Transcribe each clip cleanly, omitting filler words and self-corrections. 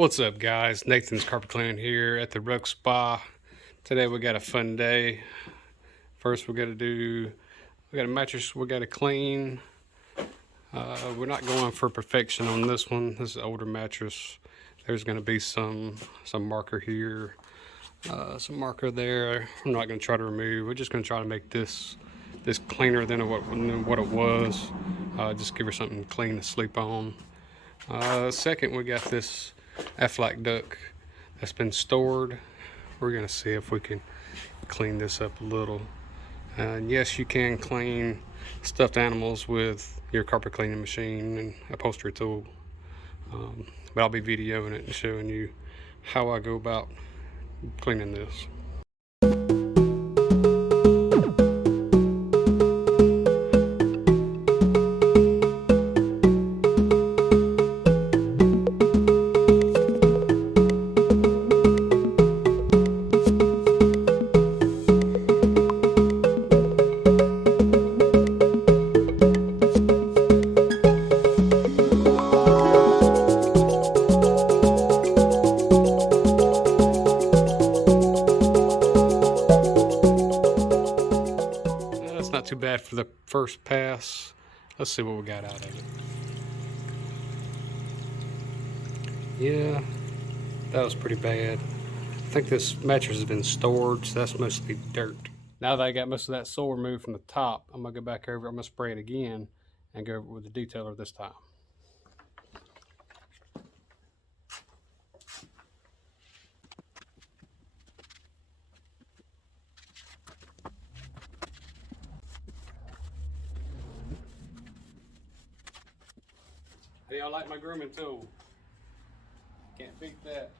What's up, guys? Nathan's carpet cleaning here at the Rug Spa. Today we got a fun day. First we got a mattress we got to clean. We're not going for perfection on this one. This is an older mattress. There's going to be some marker here, some marker there. I'm not going to try to remove. We're just going to try to make this cleaner than what it was. Just give her something clean to sleep on. Second, we got this Aflac duck that's been stored. We're gonna see if we can clean this up a little. And yes, you can clean stuffed animals with your carpet cleaning machine and upholstery tool. But I'll be videoing it and showing you how I go about cleaning this. Not too bad for the first pass. Let's see what we got out of it. Yeah, that was pretty bad. I think this mattress has been stored, so that's mostly dirt. Now that I got most of that soil removed from the top, I'm gonna go back over, I'm gonna spray it again and go over with the detailer this time. Hey, I like my grooming tool. Can't beat that.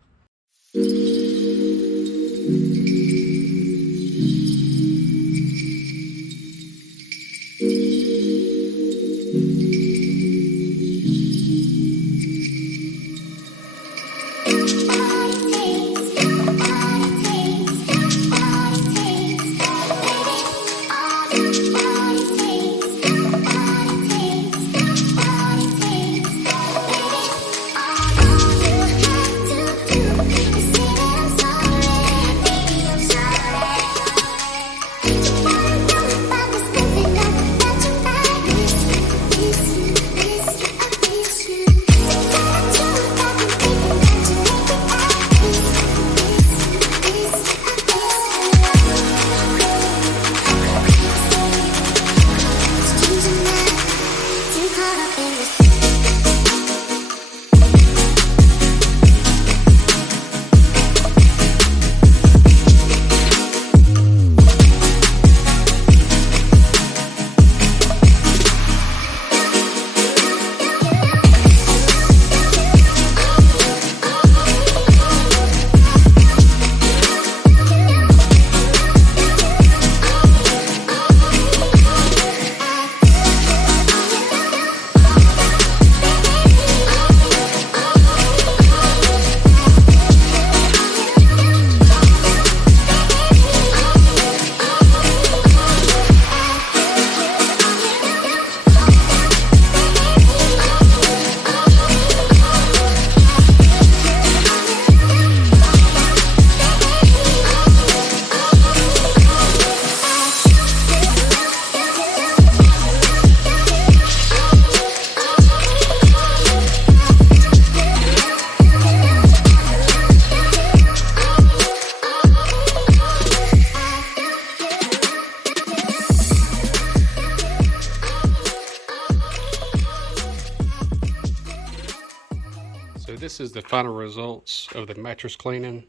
So this is the final results of the mattress cleaning.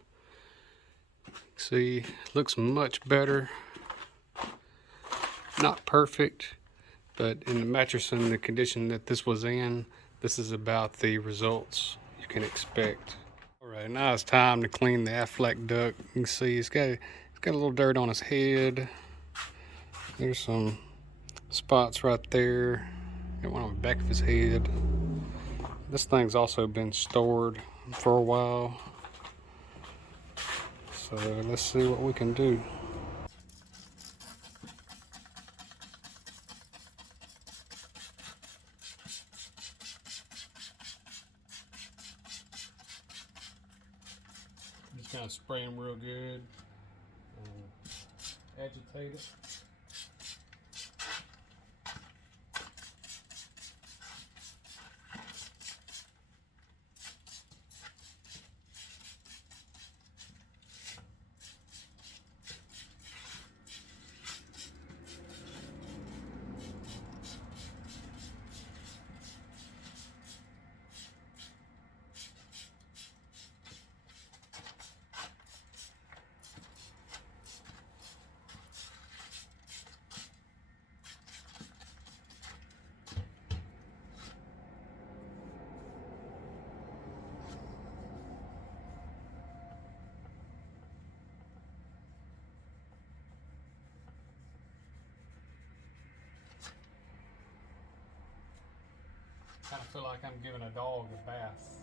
See, looks much better. Not perfect, but in the mattress and the condition that this was in, this is about the results you can expect. All right, now it's time to clean the Aflac duck. You can see it's got a little dirt on his head. There's some spots right there. Got one on the back of his head. This thing's also been stored for a while. So let's see what we can do. kind of spray them real good and agitate it. Kind of feel like I'm giving a dog a bath.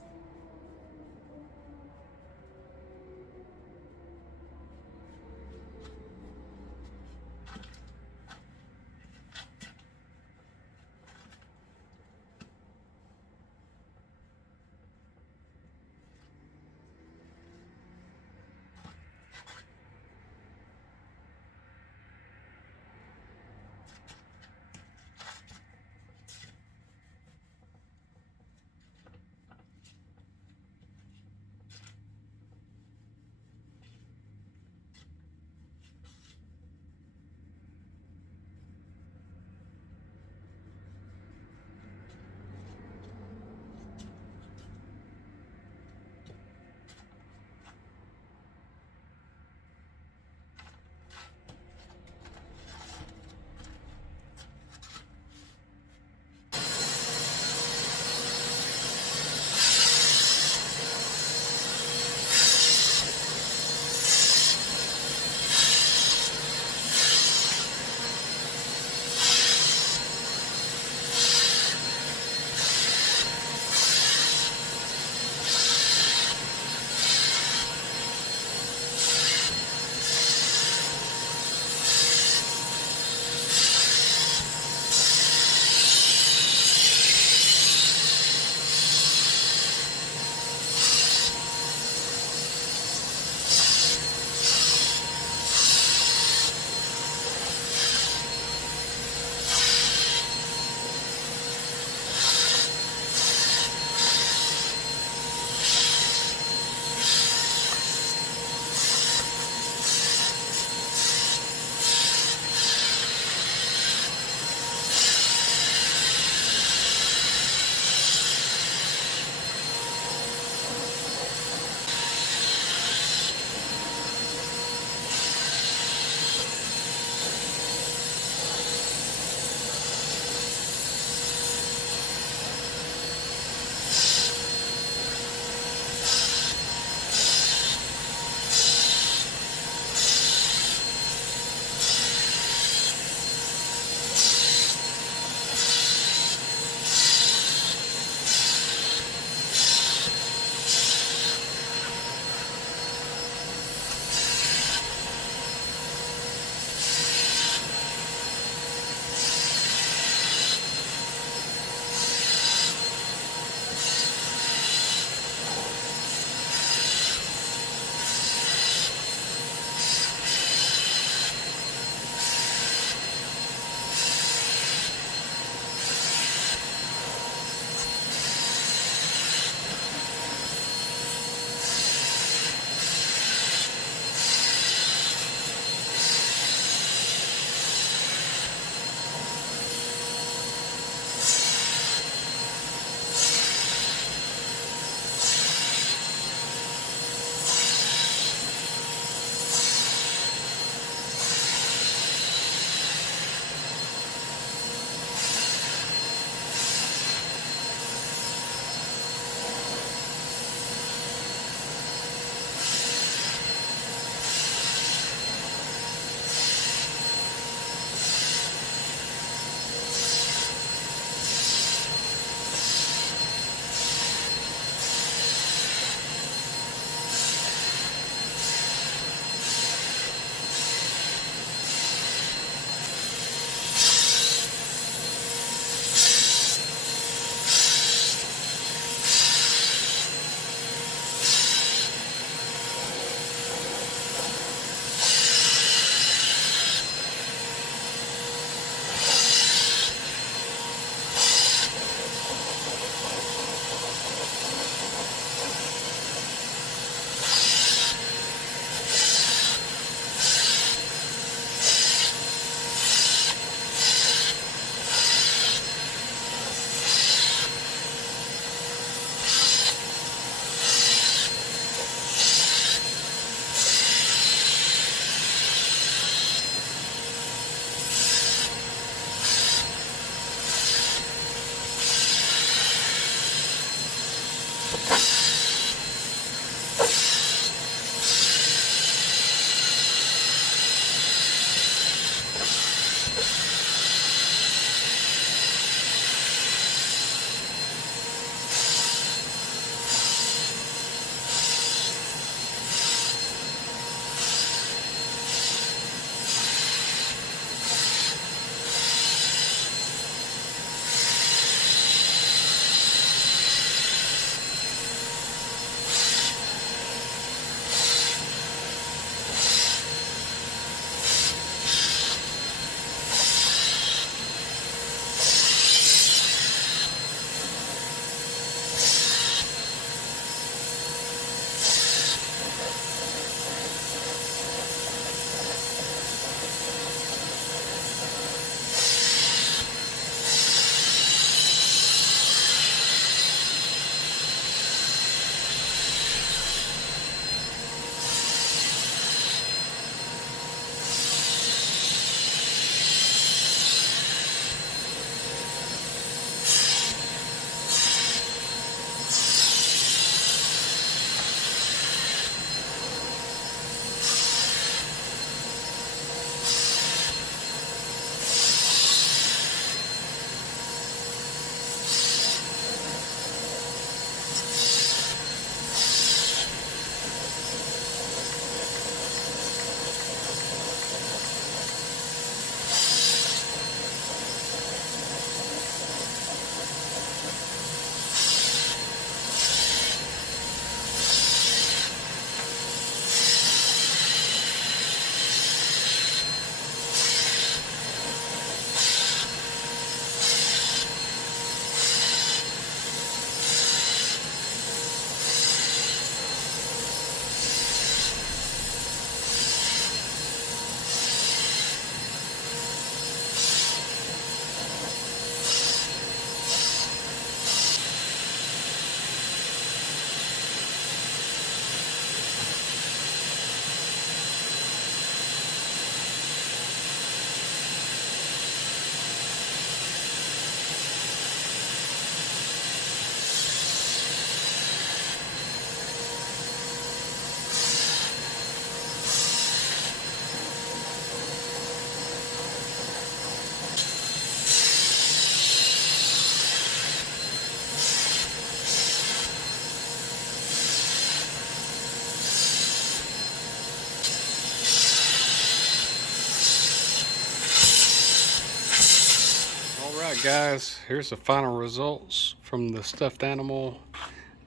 Alright guys, here's the final results from the stuffed animal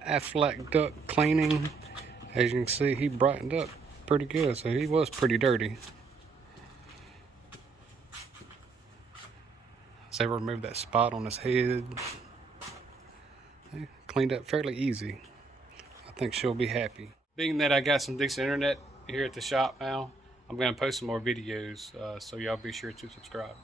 Aflac duck cleaning. As you can see, he brightened up pretty good, so he was pretty dirty. So I removed that spot on his head. Cleaned up fairly easy. I think she'll be happy. Being that I got some decent internet here at the shop now, I'm going to post some more videos, so y'all be sure to subscribe.